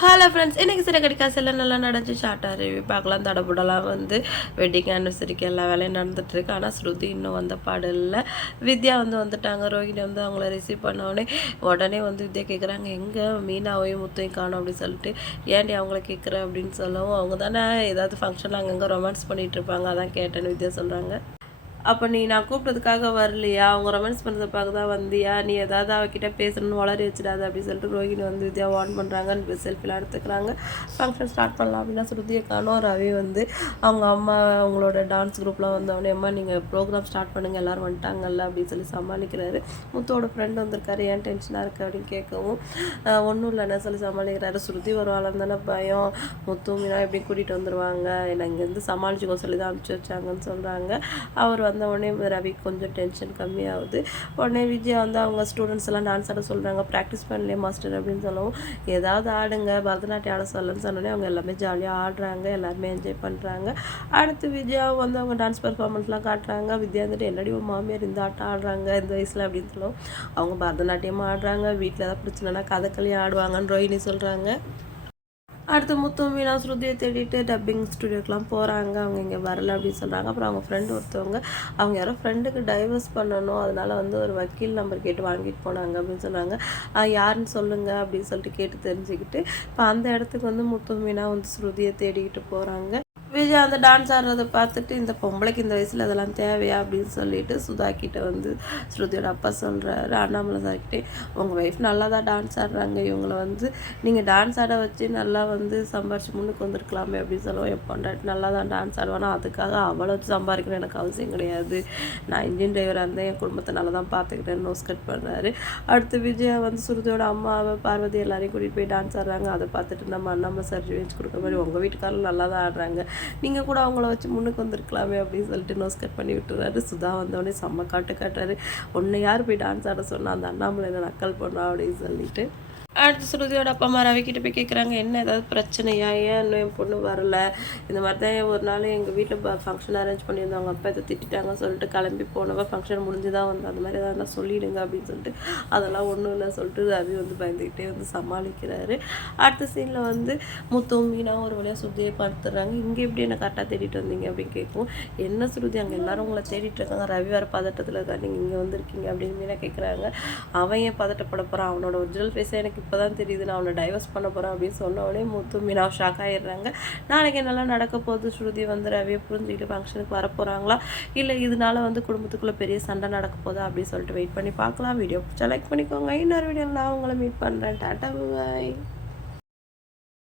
Hello friends இன்றைக்கி சில கடிக்காசு எல்லாம் நல்லா நடந்துச்சு ஷார்ட்டாக ரிவ்யூ பார்க்கலாம். தடபுடலாம் வந்து வெட்டிங் ஆனிவர்சரிக்கு எல்லா வேலையும் நடந்துகிட்ருக்கு ஆனால் ஸ்ருதி இன்னும் வந்த பாடு இல்லை. வித்யா வந்து வந்துட்டாங்க. ரோஹிணி வந்து அவங்கள ரிசீவ் பண்ணோடனே உடனே வந்து வித்யா கேட்குறாங்க எங்கே? மீனாவையும் முத்தையும் காணும் அப்படின்னு சொல்லிட்டு. ஏன்டி அவங்கள கேட்குற அப்படின்னு சொல்லவும் அவங்க தானே ஏதாவது ஃபங்க்ஷன் அங்கங்கே ரொமான்ஸ் பண்ணிகிட்டு இருப்பாங்க. அதான் கேட்டேன்னு வித்யா சொல்கிறாங்க அப்போ நீ நான் கூப்பிட்டதுக்காக வரலையா? அவங்க ரொமான்ஸ் பண்ணுறதுக்காக தான் வந்தியா? நீ ஏதாவது அவகிட்ட பேசணும்னு வளர வச்சிடாது அப்படின்னு சொல்லிட்டு ரோஹிணி வந்து வித்யா வார்ன் பண்ணுறாங்க செல்ஃபிலாம் எடுத்துக்கிறாங்க. ஃபங்க்ஷன் ஸ்டார்ட் பண்ணலாம் அப்படின்னா ஸ்ருதியை காணும். ரவி வந்து அவங்க அம்மா அவங்களோட டான்ஸ் குரூப்லாம் வந்தவொடனே அம்மா நீங்கள் ப்ரோக்ராம் ஸ்டார்ட் பண்ணுங்கள் எல்லோரும் வந்துட்டாங்கல்ல அப்படின்னு சொல்லி சமாளிக்கிறாரு. முத்தோட ஃப்ரெண்ட் வந்திருக்காரு. ஏன் டென்ஷனாக இருக்குது அப்படின்னு கேட்கவும் ஒன்றும் இல்லைன்னு சொல்லி சமாளிக்கிறாரு. ஸ்ருதி வருவாளம் தானே பயம். முத்து மீனா எப்படி கூட்டிகிட்டு வந்துடுவாங்க என்னை இங்கேருந்து சமாளிச்சுக்கோ சொல்லி தான் அனுப்பிச்சி வச்சாங்கன்னு சொல்கிறாங்க அவர் வந்து உடனே ரவி கொஞ்சம் டென்ஷன் கம்மியாகுது. உடனே விஜயா வந்து அவங்க ஸ்டூடெண்ட்ஸ் எல்லாம் டான்ஸ் ஆட சொல்கிறாங்க ப்ராக்டிஸ் பண்ணலையே மாஸ்டர் அப்படின்னு சொல்லவும் ஏதாவது ஆடுங்க பரதநாட்டியம் ஆட சொல்லணும்னு சொன்னோடனே அவங்க எல்லாமே ஜாலியாக ஆடுறாங்க எல்லாருமே என்ஜாய் பண்ணுறாங்க அடுத்து விஜயா வந்து அவங்க டான்ஸ் பர்ஃபார்மன்ஸ்லாம் காட்டுறாங்க. வித்யா வந்துட்டு என்னடி மாமியார் இந்த ஆட்டம் ஆடுறாங்க இந்த வயசில் அப்படின்னு சொல்லுவோம் அவங்க பரதநாட்டியம் ஆடுறாங்க. வீட்டில் ஏதாவது பிரச்சனைனா கதகளி ஆடுவாங்கன்னு ரோஹினி சொல்கிறாங்க அடுத்து முத்து மீனா ஸ்ருதியை தேடிட்டு டப்பிங் ஸ்டுடியோக்கெலாம் போகிறாங்க அவங்க இங்கே வரல அப்படின்னு சொல்கிறாங்க அப்புறம் அவங்க ஃப்ரெண்டு ஒருத்தவங்க அவங்க யாரோ ஃப்ரெண்டுக்கு டைவர்ஸ் பண்ணணும். அதனால் வந்து ஒரு வக்கீல் நம்பர் கேட்டு வாங்கிட்டு போனாங்க அப்படின்னு சொன்னாங்க. யாருன்னு சொல்லுங்கள் அப்படின்னு சொல்லிட்டு கேட்டு தெரிஞ்சுக்கிட்டு இப்போ அந்த இடத்துக்கு வந்து முத்து மீனா வந்து ஸ்ருதியை தேடிக்கிட்டு போகிறாங்க விஜய் அந்த டான்ஸ் ஆடுறதை பார்த்துட்டு இந்த பொம்பளைக்கு இந்த வயசில் அதெல்லாம் தேவையா அப்படின்னு சொல்லிட்டு சுதா கிட்ட வந்து ஸ்ருதியோட அப்பா சொல்கிறாரு அண்ணாமலை சார்கிட்டே உங்கள் ஒய்ஃப் நல்லா தான் டான்ஸ் ஆடுறாங்க. இவங்களை வந்து நீங்கள் டான்ஸ் ஆட வச்சு நல்லா வந்து சம்பாரிச்சு முன்னுக்கு வந்திருக்கலாமே அப்படின்னு சொல்லுவோம். என் பொண்டாட்டி நல்லா தான் டான்ஸ் ஆடுவானா அதுக்காக அவ்வளோ சம்பாதிக்கணும் எனக்கு அவசியம் கிடையாது. நான் இன்ஜின் டிரைவராக இருந்தேன் என் குடும்பத்தை நல்லா தான் பார்த்துக்கிட்டேன் நோஸ் கட் பண்ணுறாரு அடுத்து விஜய் வந்து ஸ்ருதியோட அம்மாவை பார்வதி எல்லாரையும் கூட்டிகிட்டு போய் டான்ஸ் ஆடுறாங்க. அதை பார்த்துட்டு நம்ம அண்ணாமலை சார் ரிவெஞ்ச் கொடுக்குற மாதிரி உங்கள் வீட்டுக்காரரும் நல்லா தான் ஆடுறாங்க. நீங்கள் கூட அவங்கள வச்சு முன்னுக்கு வந்திருக்கலாமே அப்படின்னு சொல்லிட்டு நோஸ் கட் பண்ணி விட்டுறாரு. சுதா வந்தோடனே செம்ம காட்டு காட்டுறாரு ஒன்று யார் போய் டான்ஸ் ஆட சொன்னால் அந்த அண்ணாமலை நக்கல் பண்ணுறா அப்படின்னு சொல்லிட்டு. அடுத்து ஸ்ருதியோட அப்பா அம்மா ரவிக்கிட்ட போய் கேட்குறாங்க என்ன ஏதாவது பிரச்சனையா? ஏன் இன்னும் என் பொண்ணு வரல? இந்த மாதிரி தான் ஒரு நாள் எங்கள் வீட்டில் ஃபங்க்ஷன் அரேஞ்ச் பண்ணியிருந்தாங்க அப்பா இதை திட்டாங்க சொல்லிட்டு கிளம்பி போனவ ஃபங்க்ஷன் முடிஞ்சு தான் வந்து அந்த மாதிரி ஏதாவது சொல்லிடுங்க அப்படின்னு சொல்லிட்டு. அதெல்லாம் ஒன்றும் இல்லை சொல்லிட்டு ரவி வந்து பயந்துக்கிட்டே வந்து சமாளிக்கிறாரு. அடுத்த சீனில் வந்து முத்தும் மீனா ஒரு வழியாக ஸ்ருதியை பார்த்துடுறாங்க. இங்கே எப்படி என்ன கரெக்டாக தேடிட்டு வந்தீங்க? அப்படின்னு கேட்கும் என்ன ஸ்ருதி? அங்கே எல்லாரும் உங்களை தேடிட்டு இருக்காங்க. ரவி வர பதட்டத்தில் இருக்கா நீங்கள் இங்கே வந்திருக்கீங்க அப்படின்னு மீனா கேட்குறாங்க அவன் ஏன் பதட்டப்பட போகிறான் அவனோட ஒரிஜினல் ஃபேஸை எனக்கு இப்போ தான் தெரியுது நான் அவனை டைவர்ஸ் பண்ண போகிறேன் அப்படின்னு சொன்னோடனே முத்து மீனா ஷாக் ஆகிடுறாங்க நாளைக்கு என்னெல்லாம் நடக்க போகுது? ஸ்ருதி வந்து ரவியை புரிஞ்சுக்கிட்டு ஃபங்க்ஷனுக்கு வர போகிறாங்களா இல்லை இதனால வந்து குடும்பத்துக்குள்ளே பெரிய சண்டை நடக்க போதா? அப்படின்னு சொல்லிட்டு வெயிட் பண்ணி பார்க்கலாம். வீடியோ பிடிச்சா லைக் பண்ணிக்கோங்க. இன்னொரு வீடியோ நான் உங்களை மீட் பண்ணுறேன் டாட்டா பாய்